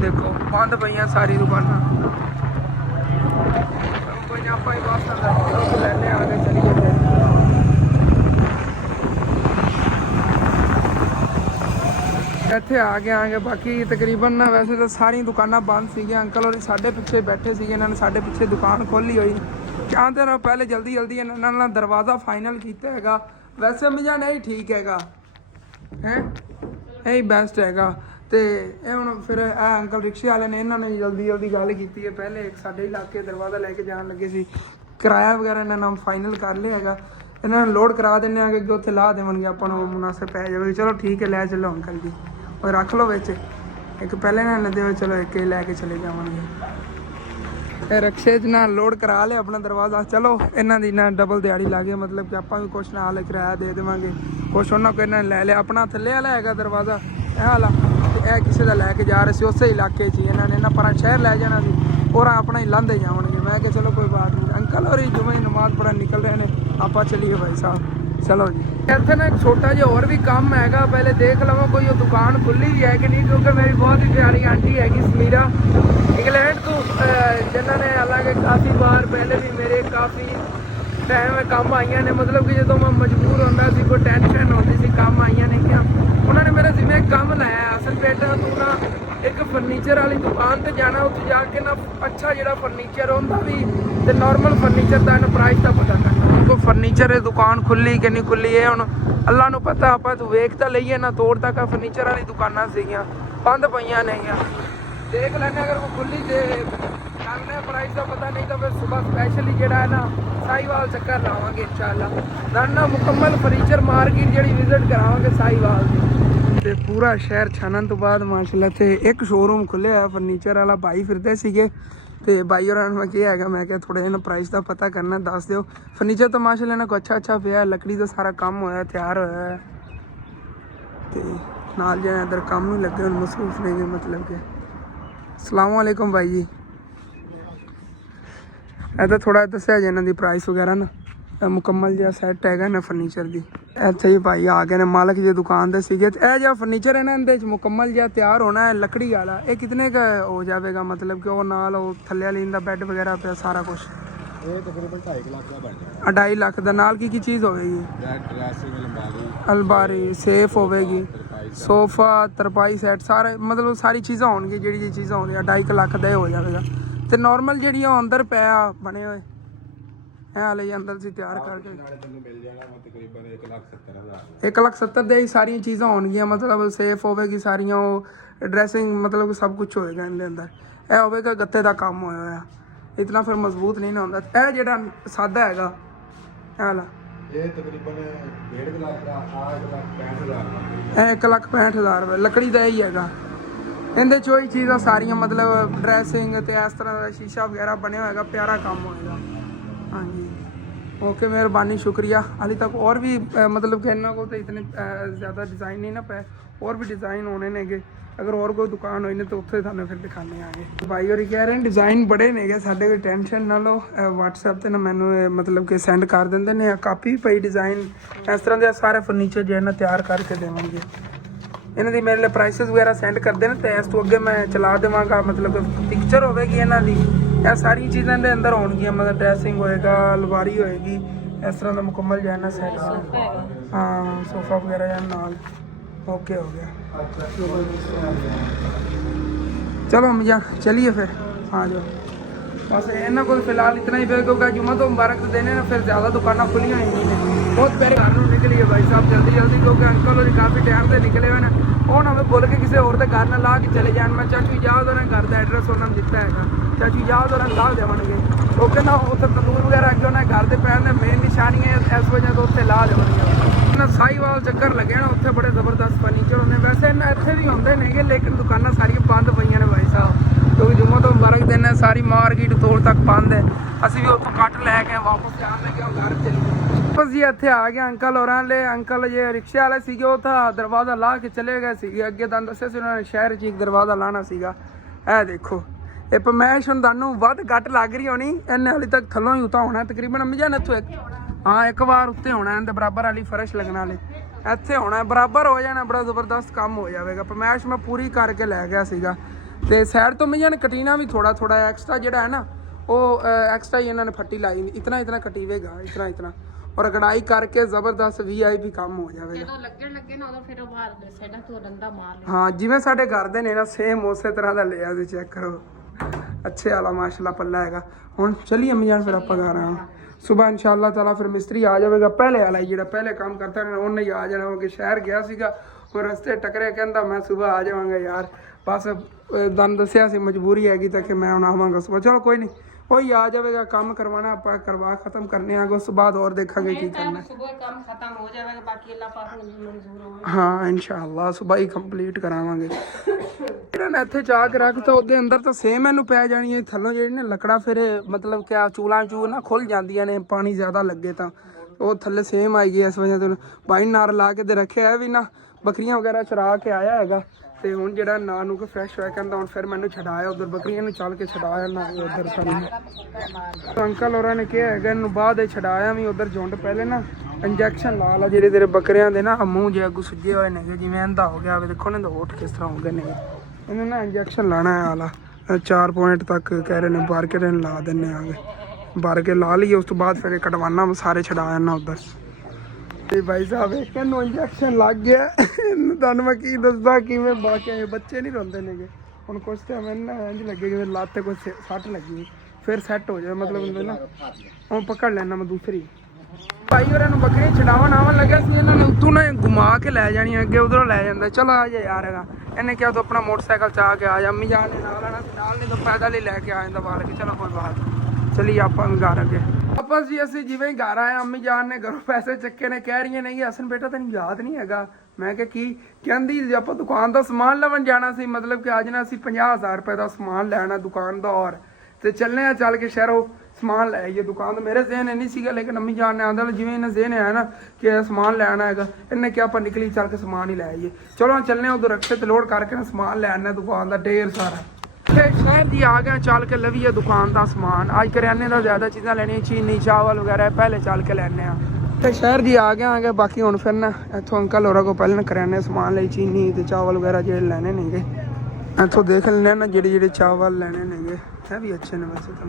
ਦੇਖੋ ਬੰਦ ਪਈਆਂ ਸਾਰੀ ਦੁਕਾਨਾਂ। ਕੋਈ ਆਪਾਂ ਹੀ ਬਸ ਲੈਣੇ ਆ ਕੇ ਚਲੀਏ। ਇੱਥੇ ਆ ਗਏ ਬਾਕੀ ਤਕਰੀਬਨ ਨਾ ਵੈਸੇ ਤਾਂ ਸਾਰੀਆਂ ਦੁਕਾਨਾਂ ਬੰਦ ਸੀਗੀਆਂ। ਅੰਕਲ ਹੋਰੀ ਸਾਡੇ ਪਿੱਛੇ ਬੈਠੇ ਸੀਗੇ, ਇਹਨਾਂ ਨੇ ਸਾਡੇ ਪਿੱਛੇ ਦੁਕਾਨ ਖੋਲੀ ਹੋਈ। ਚਾਹੁੰਦੇ ਨਾ ਪਹਿਲੇ ਜਲਦੀ ਇਹਨਾਂ ਨਾਲ ਦਰਵਾਜ਼ਾ ਫਾਈਨਲ ਕੀਤਾ ਹੈਗਾ। ਵੈਸੇ ਮਜਾ ਨਹੀਂ ਠੀਕ ਹੈਗਾ ਹੈ, ਇਹੀ ਬੈਸਟ ਹੈਗਾ। ਤੇ ਇਹ ਹੁਣ ਫਿਰ ਇਹ ਅੰਕਲ ਰਿਕਸ਼ੇ ਵਾਲੇ ਨੇ ਇਹਨਾਂ ਨੇ ਜਲਦੀ ਗੱਲ ਕੀਤੀ ਹੈ। ਪਹਿਲੇ ਸਾਡੇ ਇਲਾਕੇ ਦਰਵਾਜ਼ਾ ਲੈ ਕੇ ਜਾਣ ਲੱਗੇ ਸੀ, ਕਿਰਾਇਆ ਵਗੈਰਾ ਇਹਨਾਂ ਨਾਲ ਫਾਈਨਲ ਕਰ ਲਿਆ ਹੈਗਾ। ਇਹਨਾਂ ਨੂੰ ਲੋਡ ਕਰਾ ਦਿੰਦੇ ਆ ਕਿ ਉੱਥੇ ਲਾ ਦੇਵਣਗੇ, ਆਪਾਂ ਨੂੰ ਮੁਨਾਸਿਬ ਪੈ ਜਾਵੇਗੀ। ਚਲੋ ਠੀਕ ਹੈ, ਲੈ ਚਲੋ ਅੰਕਲ ਜੀ, ਔਰ ਰੱਖ ਲਓ ਵਿੱਚ ਇੱਕ ਪਹਿਲੇ ਨਾ ਲੱਦੇ ਹੋਏ, ਚਲੋ ਇੱਕ ਹੀ ਲੈ ਕੇ ਚਲੇ ਜਾਵਾਂਗੇ। ਇਹ ਰਕਸ਼ੇ 'ਚ ਨਾ ਲੋਡ ਕਰਾ ਲਿਆ ਆਪਣਾ ਦਰਵਾਜ਼ਾ। ਚਲੋ ਇਹਨਾਂ ਦੀ ਨਾ ਡਬਲ ਦਿਹਾੜੀ ਲਾ ਗਈ, ਮਤਲਬ ਕਿ ਆਪਾਂ ਵੀ ਕੁਛ ਨਾਲ ਕਿਰਾਇਆ ਦੇ ਦੇਵਾਂਗੇ, ਕੁਛ ਉਹਨਾਂ ਕੋਲ ਇਹਨਾਂ ਨੇ ਲੈ ਲਿਆ। ਆਪਣਾ ਥੱਲੇ ਵਾਲਾ ਹੈਗਾ ਦਰਵਾਜ਼ਾ ਇਹ ਵਾਲਾ, ਤੇ ਇਹ ਕਿਸੇ ਦਾ ਲੈ ਕੇ ਜਾ ਰਹੇ ਸੀ ਉਸੇ ਇਲਾਕੇ 'ਚ ਹੀ। ਇਹਨਾਂ ਨੇ ਨਾ ਪਰਾਂ ਸ਼ਹਿਰ ਲੈ ਜਾਣਾ ਸੀ, ਔਰ ਆਪਣਾ ਹੀ ਲਾਂਦੇ ਜਾਵਣਗੇ। ਮੈਂ ਕਿਹਾ ਚਲੋ ਕੋਈ ਬਾਤ ਨਹੀਂ। ਅੰਕਲ ਔਰ ਜੁਮੇ ਨਮਾਜ਼ ਪੜ੍ਹਨ ਨਿਕਲ ਰਹੇ ਨੇ, ਆਪਾਂ ਚਲੀਏ ਭਾਈ ਸਾਹਿਬ। ਚਲੋ ਜੀ ਇੱਥੇ ਨਾ ਇੱਕ ਛੋਟਾ ਜਿਹਾ ਹੋਰ ਵੀ ਕੰਮ ਹੈਗਾ, ਪਹਿਲੇ ਦੇਖ ਲਵਾਂ ਕੋਈ ਉਹ ਦੁਕਾਨ ਖੁੱਲੀ ਵੀ ਹੈ ਕਿ ਨਹੀਂ, ਕਿਉਂਕਿ ਮੇਰੀ ਬਹੁਤ ਹੀ ਪਿਆਰੀ ਆਂਟੀ ਹੈਗੀ ਸਮੀਰਾ ਇੰਗਲੈਂਡ ਤੋਂ, ਜਿਨ੍ਹਾਂ ਨੇ ਹਾਲਾਂਕਿ ਕਾਫੀ ਵਾਰ ਪਹਿਲੇ ਵੀ ਮੇਰੇ ਕਾਫੀ ਟਾਈਮ ਕੰਮ ਆਈਆਂ ਨੇ। ਮਤਲਬ ਕਿ ਜਦੋਂ ਮੈਂ ਮਜਬੂਰ ਹੁੰਦਾ ਸੀ, ਕੋਈ ਟੈਨਸ਼ਨ ਹੁੰਦੀ ਸੀ, ਕੰਮ ਆਈਆਂ ਨੇ। ਕਿਹਾ ਉਹਨਾਂ ਨੇ ਮੇਰੇ ਜਿਵੇਂ ਕੰਮ ਲਾਇਆ, ਅਸਲ ਬੇਟਾ ਤੂੰ ਨਾ ਇੱਕ ਫਰਨੀਚਰ ਵਾਲੀ ਦੁਕਾਨ ਤੇ ਜਾਣਾ, ਉੱਥੇ ਜਾ ਕੇ ਨਾ ਅੱਛਾ ਜਿਹੜਾ ਫਰਨੀਚਰ ਹੁੰਦਾ ਵੀ ਤੇ ਨਾਰਮਲ ਫਰਨੀਚਰ ਦਾ ਨਾ ਪ੍ਰਾਈਸ ਦਾ ਪਤਾ ਕਰਨਾ। ਕੋਈ ਫਰਨੀਚਰ ਦੀ ਦੁਕਾਨ ਖੁੱਲੀ ਕਿ ਨਹੀਂ ਖੁੱਲੀ ਇਹ ਹੁਣ ਅੱਲਾ ਨੂੰ ਪਤਾ। ਆਪਾਂ ਤੂੰ ਵੇਖ ਤਾਂ ਲਈਏ ਨਾ, ਤੋੜ ਤੱਕ ਫਰਨੀਚਰ ਵਾਲੀ ਦੁਕਾਨਾਂ ਸੀਗੀਆਂ ਬੰਦ ਪਈਆਂ ਨੇਗੀਆਂ। ਦੇਖ ਲੈਣੇ ਅਗਰ ਉਹ ਖੁੱਲੀ ਤੇ ਕਰਨੇ ਪ੍ਰਾਈਸ ਦਾ ਪਤਾ, ਨਹੀਂ ਤਾਂ ਫਿਰ ਸਵੇਰ ਸਪੈਸ਼ਲੀ ਜਿਹੜਾ ਹੈ ਨਾ ਸਾਈਵਾਲ ਚੱਕਰ ਲਾਵਾਂਗੇ ਇਨਸ਼ਾਅੱਲਾ। ਨਾ ਮੁਕੰਮਲ ਫਰਨੀਚਰ ਮਾਰਕੀਟ ਜਿਹੜੀ ਵਿਜ਼ਿਟ ਕਰਾਵਾਂਗੇ ਸਾਈਵਾਲ ਦੀ। ਤੇ ਪੂਰਾ ਸ਼ਹਿਰ ਛਾਨਣ ਤੋਂ ਬਾਅਦ ਮਾਸ਼ਾਅੱਲਾ ਤੇ ਇੱਕ ਸ਼ੋਰੂਮ ਖੁੱਲਿਆ ਹੋਇਆ ਫਰਨੀਚਰ ਵਾਲਾ। ਭਾਈ ਫਿਰਦੇ ਸੀਗੇ ਤੇ ਭਾਈ ਹੋਰਾਂ ਨੂੰ ਮੈਂ ਕਿਹਾ ਹੈਗਾ, ਮੈਂ ਕਿਹਾ ਥੋੜ੍ਹਾ ਜਿਹਾ ਪ੍ਰਾਈਸ ਦਾ ਪਤਾ ਕਰਨਾ, ਦੱਸ ਦਿਓ। ਫਰਨੀਚਰ ਤਾਂ ਮਾਸ਼ਾਅੱਲਾ ਨਾ ਕੋਈ ਅੱਛਾ ਪਿਆ, ਲੱਕੜੀ ਦਾ ਸਾਰਾ ਕੰਮ ਹੋਇਆ, ਤਿਆਰ ਹੋਇਆ ਹੈ। ਤੇ ਨਾਲ ਜਿਹੜੇ ਇੱਧਰ ਕੰਮ ਵੀ ਲੱਗੇ ਹੁਣ ਮਸਰੂਫ ਨੇ ਜੀ, ਮਤਲਬ ਕਿ ਅਸਲਾਮ ਵਾਲੇਕੁਮ ਭਾਈ ਜੀ। ਇਹ ਤਾਂ ਥੋੜ੍ਹਾ ਦੱਸਿਆ ਜੀ ਇਹਨਾਂ ਦੀ ਪ੍ਰਾਈਸ ਵਗੈਰਾ ਨਾ, ਮੁਕੰਮਲ ਜਿਹਾ ਸੈੱਟ ਹੈਗਾ ਨਾ ਫਰਨੀਚਰ ਦੀ। ਇੱਥੇ ਹੀ ਭਾਈ ਆ ਗਏ ਨੇ, ਮਾਲਕ ਜੀ ਦੁਕਾਨ ਦੇ ਸੀਗੇ। ਇਹ ਜਿਹੜਾ ਫਰਨੀਚਰ ਹੈ ਨਾ ਇਹਦੇ 'ਚ ਮੁਕੰਮਲ ਜਿਹਾ ਤਿਆਰ ਹੋਣਾ ਹੈ ਲੱਕੜੀ ਵਾਲਾ। ਇਹ ਕਿਤਨੇ ਕੁ ਹੋ ਜਾਵੇਗਾ, ਮਤਲਬ ਕਿ ਉਹ ਨਾਲ ਉਹ ਥੱਲੇ ਵਾਲੀ ਦਾ ਬੈੱਡ ਵਗੈਰਾ ਪਿਆ ਸਾਰਾ ਕੁਛ? ਇਹ ਤਕਰੀਬਨ 2.5 ਲੱਖ ਦਾ ਬਣ ਜਾਣਾ। 2.5 ਲੱਖ ਦਾ। ਨਾਲ ਕੀ ਚੀਜ਼ ਹੋਵੇਗੀ? ਡਰੈਸਿੰਗ, ਅਲਮਾਰੀ, ਸੇਫ ਹੋਵੇਗੀ, ਸੋਫਾ, ਤਰਪਾਈ ਸੈੱਟ, ਸਾਰੇ ਮਤਲਬ ਸਾਰੀ ਚੀਜ਼ਾਂ ਹੋਣਗੀਆਂ ਜਿਹੜੀ ਚੀਜ਼ਾਂ ਹੋਣਗੀਆਂ। 2.5 ਲੱਖ ਦਾ ਹੋ ਜਾਵੇਗਾ। ਤੇ ਨਾਰਮਲ ਜਿਹੜੀ ਉਹ ਅੰਦਰ ਪਿਆ ਬਣੇ ਹੋਏ ਇਹ ਵਾਲੇ ਅੰਦਰ ਸੀ ਤਿਆਰ ਕਰਕੇ ਮਿਲ ਜਾਣਾ ਤਕਰੀਬਨ 1,70,000। 1,70,000 ਦੇ ਹੀ ਸਾਰੀਆਂ ਚੀਜ਼ਾਂ ਹੋਣਗੀਆਂ, ਮਤਲਬ ਸੇਫ ਹੋਵੇਗੀ ਸਾਰੀਆਂ, ਉਹ ਡਰੈਸਿੰਗ ਮਤਲਬ ਸਭ ਕੁਝ ਹੋਏਗਾ ਇਹਦੇ ਅੰਦਰ। ਇਹ ਹੋਵੇਗਾ ਗੱਤੇ ਦਾ ਕੰਮ ਹੋਇਆ ਹੋਇਆ, ਇਤਨਾ ਫਿਰ ਮਜ਼ਬੂਤ ਨਹੀਂ ਨਾ ਹੁੰਦਾ। ਇਹ ਜਿਹੜਾ ਸਾਦਾ ਹੈਗਾ ਇਹ ਵਾਲਾ ਇਹ ਤਕਰੀਬਨ 1.5 ਲੱਖ ਦਾ, ਆ 1,65,000। ਇਹ 1,65,000 ਰੁਪਏ ਲੱਕੜੀ ਦਾ ਹੀ ਹੈਗਾ। ਇਹਦੇ 'ਚੋਂ ਹੀ ਚੀਜ਼ਾਂ ਸਾਰੀਆਂ, ਮਤਲਬ ਡਰੈਸਿੰਗ ਤੇ ਇਸ ਤਰ੍ਹਾਂ ਦਾ ਸ਼ੀਸ਼ਾ ਵਗੈਰਾ ਬਣਿਆ ਹੋਏਗਾ, ਪਿਆਰਾ ਕੰਮ ਹੋਏਗਾ। ਹਾਂਜੀ ओके मेहरबानी शुक्रिया। हाली तक और भी मतलब कि इन्होंने को तो इतने ज़्यादा डिज़ाइन नहीं ना पे, और भी डिज़ाइन होने नेगे। अगर और कोई दुकान होई ने तो उत्थे थाने फिर दिखाने आगे। भाई और कह रहे हैं डिज़ाइन बड़े नेगे साढ़े, कोई टेंशन ना लो। व्हाट्सएप ते ना मैनू मतलब कि सेंड कर देंगे ने, कापी पई डिज़ाइन इस तरह के सारे फर्नीचर जो है ना तैयार करके देवांगे। इन्हों की मेरे लिए प्राइसिस वगैरह सेंड कर देना, तो इस तो अगे मैं चला देवांगा। मतलब पिक्चर होगी इन्हों की, यह सारी चीज़ों के अंदर होंगी, मतलब ड्रैसिंग होएगा, अलमारी होएगी, इस तरह का मुकम्मल जो है ना सेट। हाँ सोफा वगैरह या नाल ओके हो गया। चलो हम जा चलिए फिर आ जाओ। बस इन्हों को फिलहाल इतना ही, क्योंकि जुम्मा तो मुबारक देने ना, फिर ज़्यादा दुकाना खुली हुई ने। बहुत पहले घर में निकलिए भाई साहब जल्दी जल्दी, क्योंकि अंकल और काफ़ी टाइम से निकले हुए हैं। और हमें बोल के किसी और घर ना ला के चले जाए। मैं चाचू इजाज़ और घर का एड्रैस उन्होंने दिता है, चाचू इजाज़ और ला देवे। ओके ना उत्तर तंदूर वगैरह अगे उन्हें घर के पैर ने मेन निशानी है, इस वजह तो उत्थे ला देवे ना। साहीवाल चक्कर लगे ना, उत्थे बड़े जबरदस्त फर्नीचर होंगे। वैसे इतने भी होंगे नहीं, लेकिन दुकाना सारिया बंद पई ने भाई साहब, क्योंकि जुम्मा तो मुबारक दिन है। सारी मार्केट तोड़ तक बंद है। असी भी उतों कट लैके वापस जान लगे घर चली बस जी। इतने आ गया अंकल और ले, अंकल जे रिक्शे वाले सीगे वो था दरवाज़ा ला के चले गए सीगे। अगे तुहानू दस्सिया सी उन्होंने शहर च एक दरवाज़ा लाना सीगा। ए देखो ये पमैश हुण तुहानू वध घट लग रही होनी, इन्हें हाली तक थल्लों ही उता होना तकरीबन। अम्मी जान इत्थों हाँ एक बार उत्ते होना है, बराबर वाली फर्श लगने वाले इत्थे होना है, बराबर हो जाना, बड़ा जबरदस्त काम हो जाएगा। पमैश मैं पूरी करके लै गया सीगा। ते साइड तो मैं कटीना भी थोड़ा थोड़ा एक्सट्रा जो है ना, वो एक्सट्रा ही इन्होंने फट्टी लाई, इतना इतना कटीवेगा, इतना इतना, और कढ़ाई करके जबरदस्त VIP काम हो जाएगा। हाँ जिवें साडे घर दे ने ना सेम उस तरह का लिया जी, चेक करो अच्छे वाला माशाल्लाह पल्ला हैगा। हुण चलिए अम्मी जान फिर आपां घर आना सुबह इंशाअल्लाह ताला। फिर मिस्त्री आ जाएगा पहले वाला ही, जो पहले काम करता है उन्हें ही आ जाना, क्योंकि शहर गया सीगा और रस्ते टकरे कहता मैं सुबह आ जावांगा यार। बस तुहानू दस्सिया सी मजबूरी हैगी तो कि मैं हुण आवांगा सुबह। चलो कोई नहीं, वही आ जाएगा, काम करवाना आप करवा खत्म करने आगे, उस बाद और देखेंगे की करना है। हाँ इंशाअल्लाह सुबह ही कंप्लीट करावांगे। इत्थे चाह के रख तो ओदे अंदर तो सेम इनू पै जानी है, थल्लों जेहड़ी ना लकड़ा फिर मतलब क्या चूलां चू ना खुल जांदियां ने, पानी ज़्यादा लगे तो वो थल्ले सेम आई गई। इस वजह तो बाई नार ला के दे रखे है भी ना, बकरियां वगैरह चरा के आया हैगा। ते हुण जेहड़ा ना नू के फ्रैश होया कहंदा हुण फिर मैनू छड़ाया उधर, बकरियां नू चल के छड़ाया ना उधर सानू। अंकल होरां ने कहा है इनू बाद छड़ाया भी उधर झुंड पहले ना इंजैक्शन ला ला जेह्ड़े तेरे बकरियां दे ना मूँह जे अगू सुजे हुए ने, जिवें अंधा हो गया देखो ना होठ किस तरह हो गए ने। इन्हें ना इंजैक्शन लाना है आला 4 पॉइंट तक कह रहे हैं, बार के ला देने आगे, बार के ला लिए उस तो बाद फिर कटवाना सारे छड़ा ना उधर। भाई साहब एक इंजैक्शन लग गया, तुहानू मैं की दसदा किवें बाकी बच्चे नहीं रोंदे नेगे। हुण कुछ तो मैंने ना इंज लगे कि लाते कोई सट लगी, फिर सैट हो जाए मतलब ना हूँ पकड़ लेना मैं दूसरी। भाई और बकरी छड़ावन आवन लगे इन्होंने उतों ना घुमा के लै जानी अगे, उधरों लै जाता चलो आ जाए यार है। इन्हें क्या तो अपना मोटरसाइकिल चाह के आ जा, अम्मी जान ने नाल आना नाल नहीं तो पैदल ही लैके आ जाता बाहर के। चलो कोई बात चलिए आप घर अगे वापस जी। असं जिवें ही घर आए अम्मी जान ने घरों पैसे चक्के ने, कह रही नहीं हसन बेटा तेन याद नहीं है। मैं कि कहती आप दुकान का समान लवन जाना सी, मतलब कि अज ना असी 50,000 रुपए का समान लैना दुकान का, और तो चलने चल के शहरों समान लै आइए। दुकान तो मेरे जहन नहीं सीगा, लेकिन अम्मी जान ने आंदा जिवें इन्हें जहन आया ना कि समान लैना है, इन्हें क्या आप निकली चल के समान ही लै आइए। चलो चलने उधर रक्शे ते लोड करके ना समान लै आने दुकान का ढेर सारा। शहर दी आ गया चल के लवीए दुकान का समान, अज करियाने का ज़्यादा चीज़ां लैनियां, चीनी चावल वगैरह पहले चल के लैने तो शहर दी आ गया बाकी हुण फिर ना इत्थों अंकल होरां को पहले ना करियाने समान लई चीनी ते चावल वगैरह जो लैने नेगे इत्थों देख लेने ना जेह्ड़े चावल लैने नेगे है भी अच्छे ने वैसे तो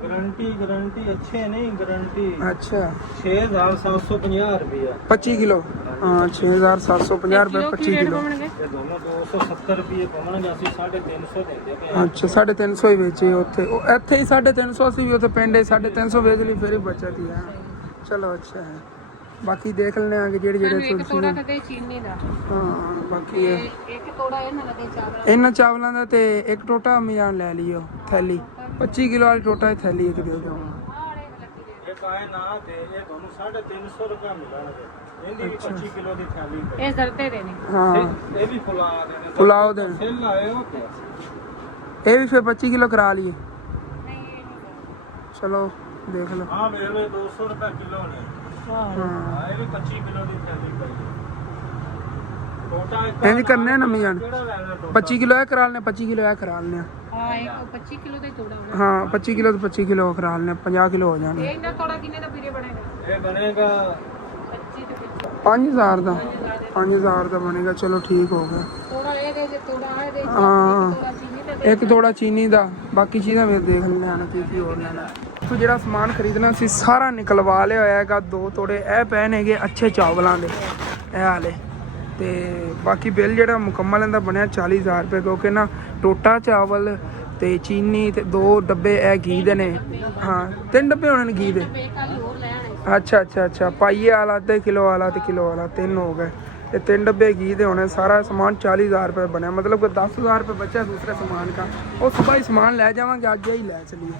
गारंटी अच्छे नहीं गारंटी। अच्छा 6,750 रुपया 25 किलो। हाँ 6,750 रुपये 25 किलो। ये दोनों 270 रुपये पवणगे, ਅਸੀਂ 350 देंगे पे। अच्छा 350 ही बेचे उत्थे, इत्थे ही 350 ਅਸੀਂ भी उत्थे पिंड 350 बेच ली फिर ही बचत ही है। चलो अच्छा है, बाकी देख लेने आगे जेह्ड़े एक ਤੋੜਾ ਕਦੇ ਚੀਨੀ ਦਾ। हाँ बाकी है ਇੱਕ ਤੋੜਾ ਇਹਨਾਂ ਦਾ ਚਾਵਲ। इन्होंने चावलों का तो एक टोटा अम्मी जान लै लियो थैली, 25 किलो वाली टोटा थैली एक दे दो। ये काहे ना ते ये दोनों 350 रुपया मिलणगे, ਇਹਦੀ ਵੀ 25 किलो ਦੀ ਥੈਲੀ ਤੇ ਇਹ ਸਰਤੇ ਦੇ ਨੇ। हाँ ਇਹ ਵੀ ਫੁਲਾ ਦੇਣੇ, पुलाव दे ਸੇਲ ਆਏ ਹੋ ਕੇ ये भी फिर 25 किलो करा लिए। चलो ਦੇਖ ਲਓ। हाँ मेरे 200 रुपए किलो ने। ਹਾਂ ये भी 25 किलो की थैली पई है। टोटा ਇੰਜ ਕਰਨੇ ਨਾ ਮਿਆਂ केड़ा लेना टोटा? 25 ਕਿਲੋ ਇਹ ਕਰਾ ਲੈਣੇ 25 ਕਿਲੋ ਇਹ ਕਰਾ ਲੈਣੇ ਹਾਂ ਇੱਕ 25 ਕਿਲੋ ਦਾ ਹੀ ਤੋੜਾ ਹੋਣਾ ਹਾਂ 25 ਕਿਲੋ ਤੇ 25 ਕਿਲੋ ਕਰਾ ਲੈਣੇ 50 ਕਿਲੋ ਹੋ ਜਾਣੇ ਇਹ ਇੰਨਾ ਤੋੜਾ ਕਿੰਨੇ ਦਾ ਵੀਰੇ ਬਣੇਗਾ ये बनेगा 25 ਤੇ 25 5000 ਦਾ 5000 ਦਾ ਬਣੇਗਾ ਚਲੋ ਠੀਕ ਹੋ ਗਿਆ ਤੋੜਾ ਇਹ ਦੇ ਤੋੜਾ ਇਹ ਦੇ ਹਾਂ ਤੋੜਾ ਚੀਨੀ ਤੇ ਇੱਕ ਥੋੜਾ ਚੀਨੀ ਦਾ ਬਾਕੀ ਚੀਜ਼ਾਂ ਵੀ ਦੇਖ ਲੈਣਾ ਕੀ ਹੋਰ ਲੈਣਾ ਤੋ ਜਿਹੜਾ ਸਮਾਨ ਖਰੀਦਣਾ ਸੀ ਸਾਰਾ ਨਿਕਲਵਾ ਲਿਆ ਹੋਇਆ ਹੈਗਾ 2 ਤੋੜੇ ਇਹ ਪਏ ਨੇਗੇ ਅੱਛੇ ਚਾਵਲਾਂ ਦੇ ਇਹ ਵਾਲੇ ਤੇ ਬਾਕੀ ਬਿੱਲ ਜਿਹੜਾ ਮੁਕੰਮਲ ਇਹਦਾ ਬਣਿਆ 40000 ਰੁਪਏ ਕਿਉਂਕਿ ਨਾ ਟੋਟਾ ਚਾਵਲ ਤੇ ਚੀਨੀ ਤੇ 2 ਡੱਬੇ ਇਹ ਘੀ ਦੇ ਨੇ ਹਾਂ 3 ਡੱਬੇ ਹੋਣੇ ਨੇ ਘੀ ਦੇ ਬੇਕਾਲੀ ਹੋਰ ਲੈ ਆਣੇ ਅੱਛਾ ਪਾਈਏ ਵਾਲਾ ਅੱਧੇ ਕਿਲੋ ਵਾਲਾ ਤੇ ਕਿਲੋ ਵਾਲਾ 3 ਹੋ ਗਏ ਤੇ 3 ਡੱਬੇ घी ਦੇ ਹੋਣੇ ਸਾਰਾ ਸਮਾਨ 40000 ਰੁਪਏ ਬਣਿਆ मतलब कि 10000 रुपये बचा दूसरे सामान का वो सुबह ही सामान ले जावांगे अज ही ले चलिए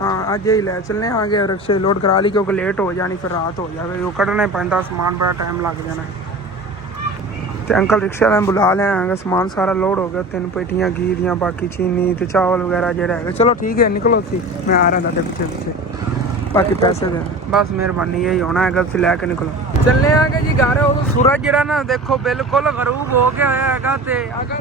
हाँ अज ही ले चलने आगे रिक्शे लोड करा ली क्योंकि लेट हो जानी फिर रात हो जाए वो कढ़ना पैंदा समान बड़ा टाइम लग जाना तो अंकल रिक्शा वाले बुला लिया समान सारा लोड हो गया 3 पेटियां घी दियां बाकी चीनी तो चावल वगैरह जो है चलो ठीक है निकलो सी मैं आ रहा था पीछे बाकी पैसे दे बस मेहरबानी यही होना है गलती लैके निकलो चलने आगे जी घर उदो सूरज जरा ना देखो बिल्कुल गरूब हो गया है ते अगर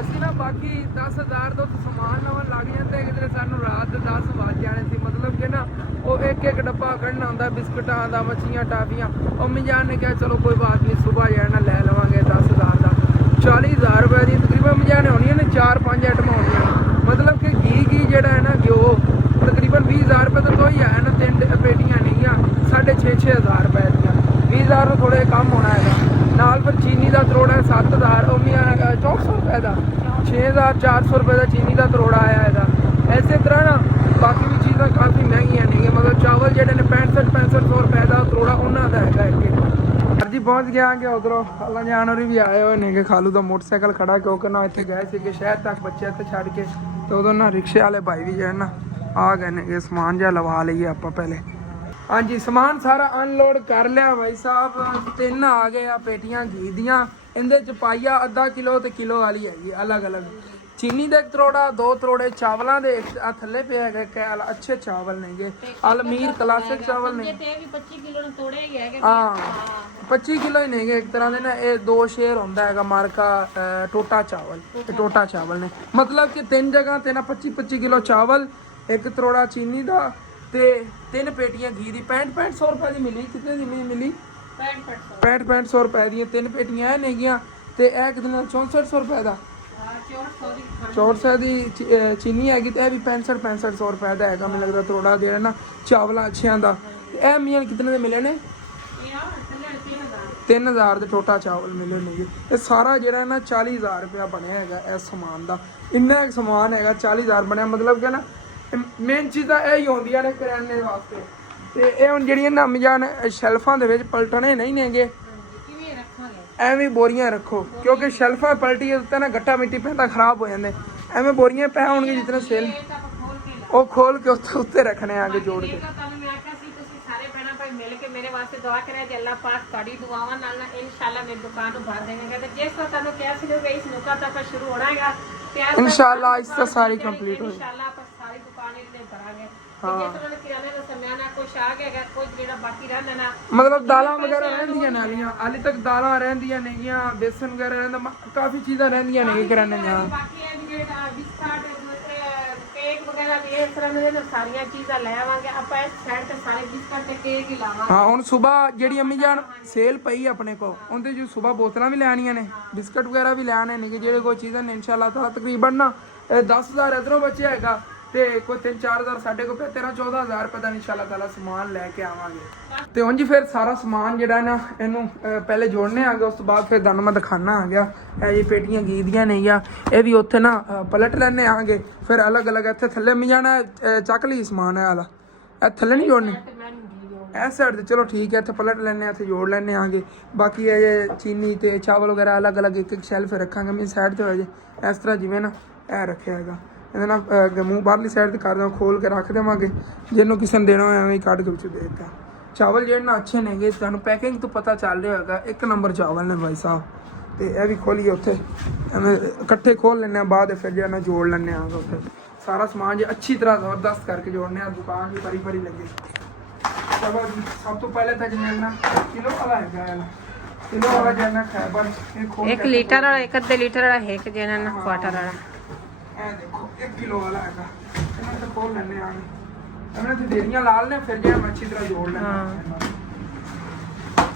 ਅਸੀਂ ਨਾ ਬਾਕੀ 10000 ਤੋਂ ਸਮਾਨ ਨਵਾਂ ਲੱਗ ਜਾਂਦੇ ਕਿਤੇ ਸਾਨੂੰ ਰਾਤ ਦੇ 10 ਵੱਜ ਜਾਣੇ ਸੀ ਮਤਲਬ ਕਿ ਨਾ ਉਹ ਇੱਕ ਡੱਬਾ ਕੱਢਣਾ ਹੁੰਦਾ ਬਿਸਕਟਾਂ ਦਾ ਮੱਛੀਆਂ ਟਾਫੀਆਂ ਮੰਮੀ ਜਾਨ ਨੇ ਕਿਹਾ ਚਲੋ ਕੋਈ ਬਾਤ ਨਹੀਂ ਸਵੇਰ ਜਾਣਾ ਲੈ ਲਵਾਂਗੇ 10000 ਦਾ 40000 ਰੁਪਏ ਦੀ ਤਕਰੀਬਨ ਮਜਾਣੇ ਹੋਣੀਆਂ ਨੇ 4-5 ਆਈਟਮਾਂ ਹੋਣੀਆਂ ਮਤਲਬ ਕਿ ਘੀ ਜਿਹੜਾ ਹੈ ਨਾ ਘਿਓ ਤਕਰੀਬਨ 20000 ਰੁਪਏ ਤੋਂ ਹੀ ਆਇਆ ਨਾ 3 ਪੇਟੀਆਂ ਨਹੀਂਆਂ 6,500 ਰੁਪਏ ਦੀਆਂ 20000 ਨੂੰ ਥੋੜੇ ਕੰਮ ਹੋਣਾ ਹੈਗਾ ਨਾਲ ਫਿਰ ਚੀਨੀ ਦਾ ਤਰੋੜਾ 7000 ਉਮੀਆਂ 400 ਰੁਪਏ ਦਾ 6400 ਰੁਪਏ ਦਾ ਚੀਨੀ ਦਾ ਤਰੋੜਾ ਆਇਆ ਹੈਗਾ ਐਸੇ ਤਰ੍ਹਾਂ ਨਾ ਬਾਕੀ ਵੀ ਚੀਜ਼ਾਂ ਕਾਫੀ ਮਹਿੰਗੀਆਂ ਨਹੀਂ ਮਤਲਬ ਚਾਵਲ ਜਿਹੜੇ ਨੇ 6500 ਰੁਪਏ ਦਾ ਤਰੋੜਾ ਉਹਨਾਂ ਦਾ ਹੈਗਾ ਇੱਕ ਜੀ ਪਹੁੰਚ ਗਿਆ ਕਿ ਉਧਰੋਂ ਅੱਲਾ ਜਾਨ ਹੋਰੀ ਵੀ ਆਏ ਹੋਏ ਨੇ ਕਿ ਖਾਲੂ ਦਾ ਮੋਟਰਸਾਈਕਲ ਖੜਾ ਕਿਉਂਕਿ ਨਾ ਇੱਥੇ ਗਏ ਸੀ ਕਿ ਸ਼ਹਿਰ ਤੱਕ ਬੱਚੇ ਇੱਥੇ ਛੱਡ ਕੇ ਤੇ ਉਦੋਂ ਨਾ ਰਿਕਸ਼ੇ ਵਾਲੇ ਭਾਈ ਵੀ ਜਿਹੜੇ ਨਾ ਆ ਗਏ ਨੇ ਕਿ ਸਮਾਨ ਜਿਹਾ ਲਵਾ ਲਈਏ ਆਪਾਂ ਪਹਿਲੇ हाँ जी समान सारा अनलोड कर लिया भाई साहब 3 आ गए आ पेटियां घी दियां इहदे च पाइया आधा किलो ते किलो वाली हैगी अलग अलग चीनी दे त्रोड़ा 2 त्रोड़े चावलों दे थल्ले पे है अच्छे चावल नेगे अलमीर क्लासिक चावल ने ਤੇ ਵੀ 25 ਕਿਲੋ ਨੂੰ ਤੋੜੇ ਹੀ ਹੈਗੇ हाँ 25 किलो ही नेगे एक तरह दे ना ये 2 शेर होंदा हैगा मार्का टोटा चावल ते टोटा चावल ने मतलब कि 3 जगह ते ना 25 किलो चावल 1 त्रोड़ा चीनी दा ਤੇ 3 ਪੇਟੀਆਂ ਘੀ ਦੀ 6500 ਰੁਪਏ ਦੀ ਮਿਲੀ ਕਿੰਨੇ ਦੀ ਮਿਲੀ 6500 ਰੁਪਏ ਦੀਆਂ 3 ਪੇਟੀਆਂ ਨੇਗੀਆਂ ਤੇ ਇਹ ਕਿੰਨਾ 6400 ਰੁਪਏ ਦਾ 6400 ਦੀ ਚੀਨੀ ਹੈਗੀ ਤੇ ਇਹ ਵੀ 6500 ਰੁਪਏ ਦਾ ਹੈਗਾ ਮੈਨੂੰ ਲੱਗਦਾ ਥੋੜਾ ਦੇਣਾ ਨਾ ਚਾਵਲਾਂ ਅੱਛਿਆਂ ਦਾ ਤੇ ਇਹ ਮੀਆਂ ਕਿੰਨੇ ਦੇ ਮਿਲੇ ਨੇ 3000 ਦੇ ਟੋਟਾ ਚਾਵਲ ਮਿਲੇ ਨੇ ਇਹ ਸਾਰਾ ਜਿਹੜਾ ਨਾ 40000 ਰੁਪਏ ਬਣਿਆ ਹੈਗਾ ਇਸ ਸਮਾਨ ਦਾ ਇੰਨਾ ਸਮਾਨ ਹੈਗਾ 40000 ਬਣਿਆ ਮਤਲਬ ਕਿ ਨਾ ਮੇਨ ਚੀਜ਼ਾਂ ਇਹ ਹੀ ਹੁੰਦੀਆਂ ਨੇ ਕਰਿਆਨੇ ਵਾਸਤੇ ਤੇ ਇਹ ਹੁਣ ਜਿਹੜੀਆਂ ਨਮ ਜਾਨ ਸ਼ੈਲਫਾਂ ਦੇ ਵਿੱਚ ਪਲਟਣੇ ਨਹੀਂ ਨੇਗੇ ਕਿਵੇਂ ਰੱਖਾਂਗੇ ਐਵੇਂ ਬੋਰੀਆਂ ਰੱਖੋ ਕਿਉਂਕਿ ਸ਼ੈਲਫਾਂ ਪਲਟੀ ਉੱਤੇ ਨਾ ਗੱਟਾ ਮਿੱਟੀ ਪੈਂਦਾ ਖਰਾਬ ਹੋ ਜਾਂਦੇ ਐਵੇਂ ਬੋਰੀਆਂ ਪੈ ਹੋਣਗੇ ਜਿਤਨੇ ਸੇਲ ਉਹ ਖੋਲ ਕੇ ਉੱਤੇ ਰੱਖਣੇ ਆਗੇ ਜੋੜ ਕੇ ਤੁਹਾਨੂੰ ਮੈਂ ਆਖਿਆ ਸੀ ਤੁਸੀਂ ਸਾਰੇ ਭੈਣਾਂ ਭਾਈ ਮਿਲ ਕੇ ਮੇਰੇ ਵਾਸਤੇ ਦੁਆ ਕਰਿਆ ਕਿ ਅੱਲਾਹ ਪਾਕ ਤੁਹਾਡੀ ਦੁਆਵਾਂ ਨਾਲ ਨਾ ਇਨਸ਼ਾਅੱਲਾ ਮੇਰੀ ਦੁਕਾਨ ਨੂੰ ਭਰ ਦੇਵੇਗਾ ਤੇ ਜਿਸ ਤਰ੍ਹਾਂ ਤੁਹਾਨੂੰ ਕਿਹਾ ਸੀ ਕਿ ਇਸ ਮੌਕਾ ਤੱਕ ਸ਼ੁਰੂ ਹੋਣਾ ਹੈਗਾ ਤੇ ਇਨਸ਼ਾਅੱਲਾ ਇਸ ਤਾਂ ਸਾਰੀ ਕੰਪਲੀਟ ਹੋ ਇਨਸ਼ਾਅੱਲਾ ਆਪਾਂ ਸਾਰੀ ਦੁਕਾਨ ਇਹਨੇ ਭਰਾਂਗੇ ਜਿਸ ਤਰ੍ਹਾਂ ਕਿਰਾਣੇ ਦਾ ਸਮਾਨ ਆ ਕੁਛ ਆ ਗਿਆ ਕੁਝ ਜਿਹੜਾ ਬਾਕੀ ਰਹਿੰਦਾ ਨਾ ਮਤਲਬ ਦਾਲਾਂ ਵਗੈਰਾ ਰਹਿੰਦੀਆਂ ਨੇ ਹਾਲੇ ਤੱਕ ਦਾਲਾਂ ਰਹਿੰਦੀਆਂ ਨੇਗੀਆਂ ਬੇਸਨ ਵਗੈਰਾ ਰਹਿੰਦਾ ਕਾਫੀ ਚੀਜ਼ਾਂ ਰਹਿੰਦੀਆਂ ਨੇ ਕਰਿਆਨੇ ਦੀਆਂ ਬਾਕੀ ਇਹ ਜਿਹੜਾ ਬਿਸਕਟ ਕੇਕ ਵਗੈਰਾ ਵੀ ਇਸ ਤਰ੍ਹਾਂ ਦੇ ਨਾ ਸਾਰੀਆਂ ਚੀਜ਼ਾਂ ਲੈ ਆਵਾਂਗੇ ਆਪਾਂ ਇਸ ਸਾਈਡ ਤੇ ਸਾਰੇ ਬਿਸਕਟ ਤੇ ਕੇਕ ਹੀ ਲਾਵਾਂਗੇ ਹਾਂ ਹੁਣ ਸਵੇਰ ਜਿਹੜੀ ਅੰਮੀ ਜਾਨ ਸੇਲ ਪਈ ਆਪਣੇ ਕੋ ਉਹਦੇ ਜੋ ਸਵੇਰ ਬੋਤਲਾਂ ਵੀ ਲੈਣੀਆਂ ਨੇ ਬਿਸਕਟ ਵਗੈਰਾ ਵੀ ਲੈਣੇ ਨੇ ਜਿਹੜੇ ਕੋਈ ਚੀਜ਼ਾਂ ਨੇ ਇਨਸ਼ਾਅੱਲਾ ਤਾਲਾ ਤਕਰੀਬਨ ਨਾ 10000 ਇਧਰੋਂ ਬਚਿਆ ਹੈਗਾ ਤੇ ਕੋਈ 3-4000 ਸਾਡੇ ਕੋਲ 13-14000 ਰੁਪਏ ਦਾ ਇਨਸ਼ਾਅੱਲਾ ਤਾਲਾ ਸਮਾਨ ਲੈ ਕੇ ਆਵਾਂਗੇ ਤੇ ਹੁਣ ਜੀ ਫਿਰ ਸਾਰਾ ਸਮਾਨ ਜਿਹੜਾ ਨਾ ਇਹਨੂੰ ਪਹਿਲੇ ਜੋੜਨੇ ਆਗੇ ਉਸ ਤੋਂ ਬਾਅਦ ਫਿਰ ਤੁਹਾਨੂੰ ਮੈਂ ਦਿਖਾਣਾ ਆ ਗਿਆ ਇਹ ਪੇਟੀਆਂ ਘੀ ਦੀਆਂ ਨੇ ਜਾਂ ਇਹ ਵੀ ਉੱਥੇ ਨਾ ਪਲਟ ਲੈਣੇ ਆਗੇ ਫਿਰ ਅਲੱਗ-ਅਲੱਗ ਇੱਥੇ ਥੱਲੇ ਮਿਲ ਜਾਣਾ ਚੱਕ ਲਈ ਸਮਾਨ ਹੈ ਵਾਲਾ ਇਹ ਥੱਲੇ ਨਹੀਂ ਜੋੜਨੇ ਇਸ ਸਾਈਡ ਤੇ ਚਲੋ ਠੀਕ ਹੈ ਇੱਥੇ ਪਲਟ ਲੈਣੇ ਇੱਥੇ ਜੋੜ ਲੈਣੇ ਆਗੇ ਬਾਕੀ ਇਹ ਚੀਨੀ ਤੇ ਚਾਵਲ ਵਗੈਰਾ ਅਲੱਗ-ਅਲੱਗ ਇੱਕ ਸ਼ੈਲਫ ਰੱਖਾਂਗੇ ਮੈਂ ਸਾਈਡ ਤੇ ਹੋ ਜੇ ਇਸ ਤਰ੍ਹਾਂ ਜਿਵੇਂ ਨਾ ਇਹ ਰੱਖਿਆ ਹੈਗਾ ਇਹਦੇ ਨਾਲ ਮੂੰਹ ਬਾਹਰਲੀ ਸਾਈਡ ਤੇ ਕਰ ਦੇਵਾਂ ਖੋਲ ਕੇ ਰੱਖ ਦੇਵਾਂਗੇ ਜਿਹਨੂੰ ਕਿਸੇ ਨੂੰ ਦੇਣਾ ਹੋਇਆ ਐਵੇਂ ਹੀ ਕੱਢ ਕੇ ਵਿੱਚ ਦੇ ਦਿੱਤਾ ਚਾਵਲ ਜਿਹੜੇ ਨਾ ਅੱਛੇ ਨੇਗੇ ਤੁਹਾਨੂੰ ਪੈਕਿੰਗ ਤੋਂ ਪਤਾ ਚੱਲ ਰਿਹਾ ਹੋਏਗਾ 1 ਨੰਬਰ ਚਾਵਲ ਨੇ ਭਾਈ ਸਾਹਿਬ ਤੇ ਇਹ ਵੀ ਖੋਲੀਏ ਉੱਥੇ ਐਵੇਂ ਇਕੱਠੇ ਖੋਲ ਲੈਣੇ ਆ ਬਾਅਦ ਫਿਰ ਜਿਹੜਾ ਨਾ ਜੋੜ ਲੈਣੇ ਆ ਉੱਥੇ ਸਾਰਾ ਸਮਾਨ ਜੇ ਅੱਛੀ ਤਰ੍ਹਾਂ ਜ਼ਬਰਦਸਤ ਕਰਕੇ ਜੋੜਨੇ ਆ ਦੁਕਾਨ ਵੀ ਭਰੀ ਲੱਗੇ। ਚਲੋ ਜੀ ਸਭ ਤੋਂ ਪਹਿਲੇ ਤਾਂ ਜਿਵੇਂ ਨਾ ਕਿਲੋ ਵਾਲਾ ਹੈਗਾ ਕਿਲੋ ਵਾਲਾ ਜਿਹੜਾ ਖੈਬਰ ਇਹ ਖੋਲ 1 ਲੀਟਰ ਵਾਲਾ 1 ਅੱਧੇ ਲੀਟਰ ਵਾਲਾ ਹੈ ਕਿ ਜਿਹਨਾਂ ਨਾ ਕੁਆਟਰ ਵਾਲਾ ਇਹ ਦੇਖੋ 1 ਕਿਲੋ ਵਾਲਾ ਹੈਗਾ ਇਹਨਾਂ ਤੋਂ ਖੋਲ ਲੈਣੇ ਆ ਇਹਨਾਂ ਤੇ ਦੇਰੀਆਂ ਲਾਲ ਨੇ ਫਿਰ ਜਿਹੜਾ ਅੱਛੀ ਤਰ੍ਹਾਂ ਜੋੜ ਲੈਣਾ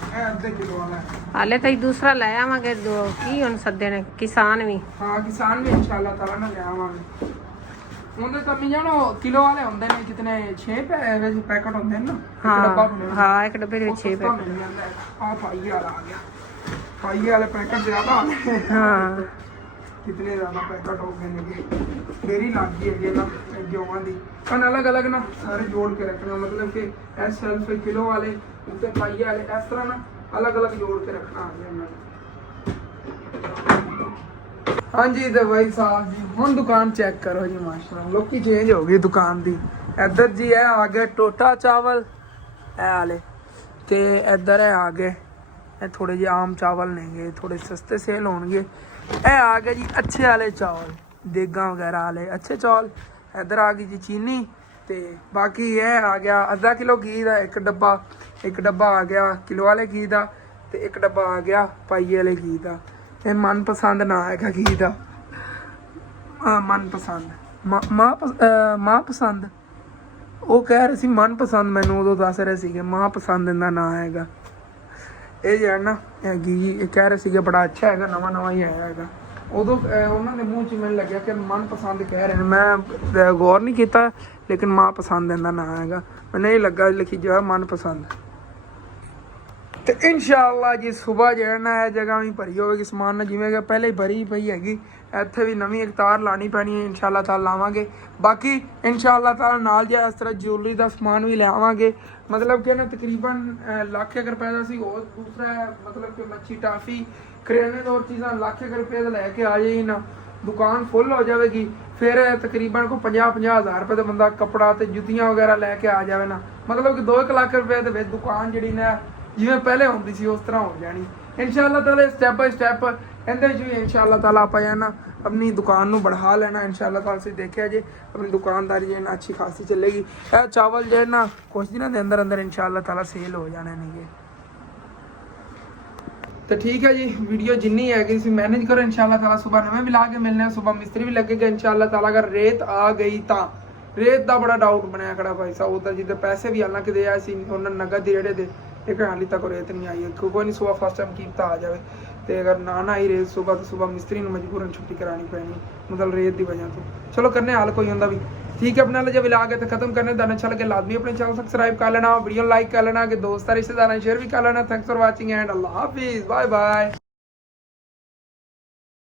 ਇਹ ਅੱਧੇ ਕਿਲੋ ਵਾਲਾ ਹਾਲੇ ਤਾਂ ਹੀ ਦੂਸਰਾ ਲੈ ਆਵਾਂਗੇ ਕੀ ਹੁਣ ਸੱਦੇ ਨੇ ਕਿਸਾਨ ਵੀ ਹਾਂ ਕਿਸਾਨ ਵੀ ਇਨਸ਼ਾਅੱਲਾ ਤਾਲਾ ਨਾਲ ਲੈ ਆਵਾਂਗੇ ਉਹਦੇ ਕਮੀ ਜਾਣੋ ਕਿਲੋ ਵਾਲੇ ਹੁੰਦੇ ਨੇ ਕਿਤਨੇ 6 ਪੈਕਟ ਹੁੰਦੇ ਨੇ ਨਾ ਹਾਂ ਇੱਕ ਡੱਬੇ ਦੇ ਵਿੱਚ 6 ਪੈਕਟ ਆ ਪਾਈਏ ਵਾਲਾ ਆ ਗਿਆ ਪਾਈਏ ਵਾਲੇ ਪੈਕਟ ਜ਼ਿਆਦਾ ਹਾਂ ਕਿਤਨੇ ਜ਼ਿਆਦਾ ਪੈਕਟ ਹੋ ਗਏ ਨੇ ਮੇਰੀ ਲੱਗ ਗਈ ਹੈ ਨਾ ਗਿਓਆਂ ਦੀ ਪਰ ਅਲੱਗ ਅਲੱਗ ਨਾ ਸਾਰੇ ਜੋੜ ਕੇ ਰੱਖਣਾ ਮਤਲਬ ਕਿ ਇਹ ਸੈਲਫ ਕਿਲੋ ਵਾਲੇ ਉੱਤੇ ਪਾਈਏ ਵਾਲੇ ਇਸ ਤਰ੍ਹਾਂ ਨਾ ਅਲੱਗ ਅਲੱਗ ਜੋੜ ਕੇ ਰੱਖਣਾ ਆ ਗਿਆ ਇਹਨਾਂ ਹਾਂਜੀ ਤੇ ਭਾਈ ਸਾਹਿਬ ਜੀ ਹੁਣ ਦੁਕਾਨ ਚੈੱਕ ਕਰੋ ਜੀ ਮਾਸ਼ਾਅੱਲਾ ਲੋਕੀ ਚੇਂਜ ਹੋ ਗਈ ਦੁਕਾਨ ਦੀ ਇੱਧਰ ਜੀ ਇਹ ਆ ਗਏ ਟੋਟਾ ਚਾਵਲ ਇਹ ਵਾਲੇ ਤੇ ਇੱਧਰ ਇਹ ਆ ਗਏ ਇਹ ਥੋੜੇ ਜਿਹੇ ਆਮ ਚਾਵਲ ਨੇਗੇ ਥੋੜੇ ਸਸਤੇ ਸੇਲ ਹੋਣਗੇ ਇਹ ਆ ਗਏ ਜੀ ਅੱਛੇ ਵਾਲੇ ਚਾਵਲ ਦੇਗਾ ਵਗੈਰਾ ਵਾਲੇ ਅੱਛੇ ਚਾਵਲ ਇੱਧਰ ਆ ਗਈ ਜੀ ਚੀਨੀ ਤੇ ਬਾਕੀ ਇਹ ਆ ਗਿਆ ਅੱਧਾ ਕਿਲੋ ਘੀ ਦਾ ਇੱਕ ਡੱਬਾ ਆ ਗਿਆ ਕਿਲੋ ਵਾਲੇ ਘੀ ਦਾ ਤੇ ਇੱਕ ਡੱਬਾ ਆ ਗਿਆ ਪਾਈਏ ਵਾਲੇ ਘੀ ਦਾ ਇਹ ਮਨਪਸੰਦ ਨਾ ਹੈਗਾ ਘੀ ਦਾ ਮਨਪਸੰਦ ਮਾਂ ਪਸੰਦ ਉਹ ਕਹਿ ਰਹੇ ਸੀ ਮਨਪਸੰਦ ਮੈਨੂੰ ਉਦੋਂ ਦੱਸ ਰਹੇ ਸੀਗੇ ਮਾਂ ਪਸੰਦ ਦਾ ਨਾਂ ਹੈਗਾ ਇਹ ਜਿਹੜਾ ਨਾ ਇਹ ਘੀ ਇਹ ਕਹਿ ਰਹੇ ਸੀਗੇ ਬੜਾ ਅੱਛਾ ਹੈਗਾ ਨਵਾਂ ਹੀ ਆਇਆ ਹੈਗਾ ਉਦੋਂ ਉਹਨਾਂ ਦੇ ਮੂੰਹ 'ਚ ਮੈਨੂੰ ਲੱਗਿਆ ਕਿ ਮਨਪਸੰਦ ਕਹਿ ਰਹੇ ਨੇ ਮੈਂ ਗੌਰ ਨਹੀਂ ਕੀਤਾ ਲੇਕਿਨ ਮਾਂ ਪਸੰਦ ਦਾ ਨਾਂ ਹੈਗਾ ਮੈਨੂੰ ਇਹ ਲੱਗਾ ਲਿਖੀ ਜੋ ਹੈ ਮਨਪਸੰਦ ਤੇ ਇਨਸ਼ਾਅੱਲਾ ਜੀ ਸਵੇਰ ਜਿਹੜਾ ਨਾ ਇਹ ਜਗ੍ਹਾ ਵੀ ਭਰੀ ਹੋਵੇਗੀ ਸਮਾਨ ਨਾਲ ਜਿਵੇਂ ਕਿ ਪਹਿਲੇ ਹੀ ਭਰੀ ਪਈ ਹੈਗੀ ਇੱਥੇ ਵੀ ਨਵੀਂ ਇੱਕ ਤਾਰ ਲਾਣੀ ਪੈਣੀ ਹੈ ਇਨਸ਼ਾਅੱਲਾ ਤਾਲਾ ਲਾਵਾਂਗੇ ਬਾਕੀ ਇਨਸ਼ਾਅੱਲਾ ਤਾਲਾ ਨਾਲ ਜੇ ਇਸ ਤਰ੍ਹਾਂ ਜਿਊਲਰੀ ਦਾ ਸਮਾਨ ਵੀ ਲਿਆਵਾਂਗੇ ਮਤਲਬ ਕਿ ਨਾ ਤਕਰੀਬਨ ਲੱਖ ਰੁਪਏ ਦਾ ਸੀ ਹੋਰ ਦੂਸਰਾ ਮਤਲਬ ਕਿ ਮੱਛੀ ਟਾਫੀ ਕਰਿਆਨੇ ਦੀ ਹੋਰ ਚੀਜ਼ਾਂ ਲੱਖ ਰੁਪਏ ਦਾ ਲੈ ਕੇ ਆ ਜਾਈ ਨਾ ਦੁਕਾਨ ਫੁੱਲ ਹੋ ਜਾਵੇਗੀ ਫਿਰ ਤਕਰੀਬਨ ਕੋ 50 ਹਜ਼ਾਰ ਰੁਪਏ ਦਾ ਬੰਦਾ ਕੱਪੜਾ ਤੇ ਜੁੱਤੀਆਂ ਵਗੈਰਾ ਲੈ ਕੇ ਆ ਜਾਵੇ ਨਾ ਮਤਲਬ ਕਿ 2 ਲੱਖ ਰੁਪਏ ਦੇ ਵਿੱਚ ਦੁਕਾਨ ਜਿਹੜੀ ਨਾ ਜਿਵੇਂ ਪਹਿਲੇ ਹੁੰਦੀ ਸੀ ਉਸ ਤਰ੍ਹਾਂ ਹੋ ਜਾਣੀ ਇਨਸ਼ਾਅੱਲਾ ਤਾਲਾ ਸਟੈਪ ਬਾਈ ਸਟੈਪ ਇਹਦੇ ਵਿੱਚ ਵੀ ਇਨਸ਼ਾਅੱਲਾ ਤਾਲਾ ਆਪਾਂ ਜਾਣਾ ਆਪਣੀ ਦੁਕਾਨ ਨੂੰ बढ़ा ਲੈਣਾ ਇਨਸ਼ਾਅੱਲਾ ਤਾਲਾ ਤੁਸੀਂ ਦੇਖਿਆ ਜੇ ਆਪਣੀ ਦੁਕਾਨਦਾਰੀ ਜੇ ਨਾ ਅੱਛੀ ਖਾਸੀ ਚੱਲੇਗੀ ਇਹ ਚਾਵਲ ਜਿਹੜੇ ਨਾ ਕੁਝ ਦਿਨਾਂ ਦੇ ਅੰਦਰ ਇਨਸ਼ਾਅੱਲਾ ਤਾਲਾ ਸੇਲ ਹੋ ਜਾਣੇ ਨੇਗੇ तो ठीक है जी वीडियो जिन्नी है मैनेज करो इंशाल्लाह ताला सुबह नवे भी ला के मिलने सुबह मिस्त्री भी लगेगा इंशाल्लाह ताला अगर रेत आ गई तो रेत का बड़ा डाउट बनया खड़ा भाई साहब उधर जिधर पैसे भी हालांकि दे आए उन्होंने नगद रेड़े दे लेकिन हाली तक रेत नहीं आई है कोई नहीं सुबह फर्स्ट टाइम कीमत आ जाए तो अगर ना आई रेत सुबह तो सुबह मिस्त्री ने मजबूरन छुट्टी करानी पैनी मतलब रेत की वजह तो चलो करने हाल कोई होंगे भी ठीक है अपना जब ला के तो खत्म करने दाना चल के लाजमी अपने चैनल सब्सक्राइब कर लेना वीडियो लाइक कर लेना कि दोस्त रिश्तेदार शेयर भी कर लेना थैंक्स फॉर वाचिंग एंड अल्लाह हाफिज़ बाय बाय।